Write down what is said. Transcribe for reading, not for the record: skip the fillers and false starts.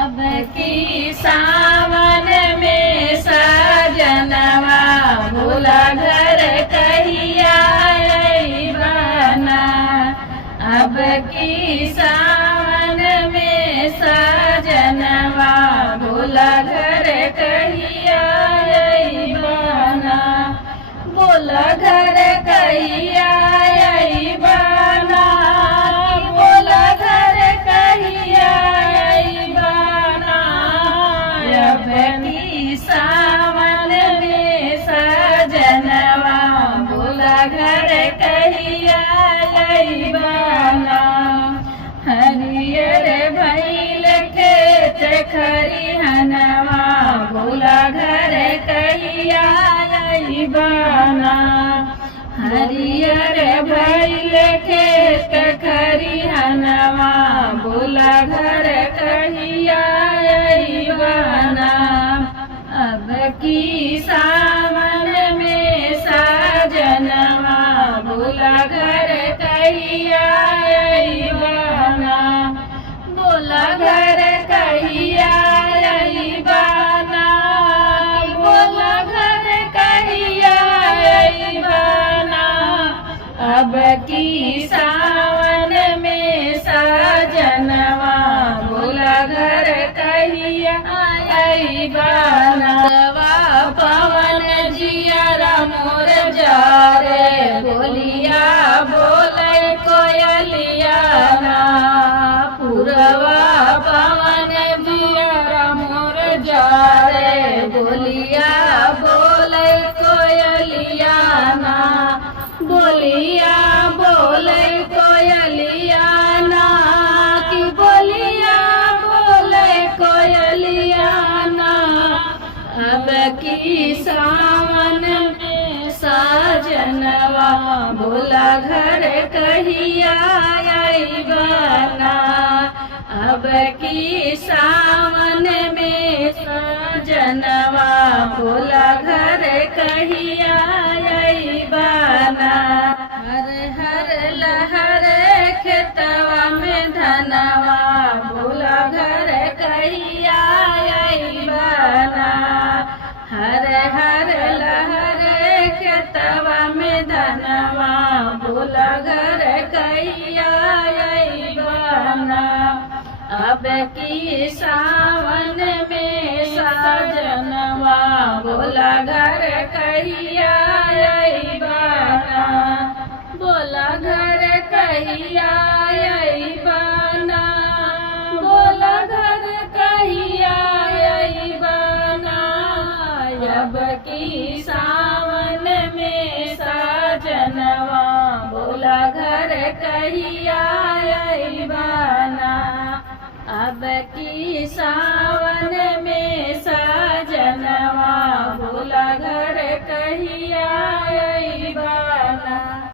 अब की सावन में सजनवा भोला घर कहिया अइबना। अब की सावन में सजनवा भोला घर कहिया अइबना। भोला घर कहिया अइबना। भोला घर कहिया अइबना। अब की सावन में सजनवा भोला घर कहिया अइबना। हरियर भइल खेत खरिहनवा भोला घर कहिया अइबना। हरियर भइल खेत खरिहनवा भोला घर कहिया अइबना। अब की सावन में सजनवा भोला घर कहिया अइबना। भोला घर कहिया अइबना। भोला घर कहिया अइबना। अब की सावन में सजनवा भोला घर कहिया अइबना। पवन जियरा मोर जारे बोलिया बोले कोयलिया ना। पुरवा पवन जियरा मोर जारे बोलिया बोले कोयलिया ना। बोलिया बोले कोयलिया ना कि बोलिया बोले कोयलिया ना। अब की सावन में सजनवा भोला घर कहिया अइबना। अब की सावन में सजनवा भोला घर कहिया अइबना। हर हर लहर खेतवा में धनवा भोला घर कहिया अइबना। हर हर लहर खेतवा में धनवा भोला घर कहिया अइबना। अब की सावन में सजनवा भोला घर कहिया अइबना। भोला घर कहिया अइबना। भोला घर कहिया अइबना। अब की सावन में सजनवा भोला घर कहिया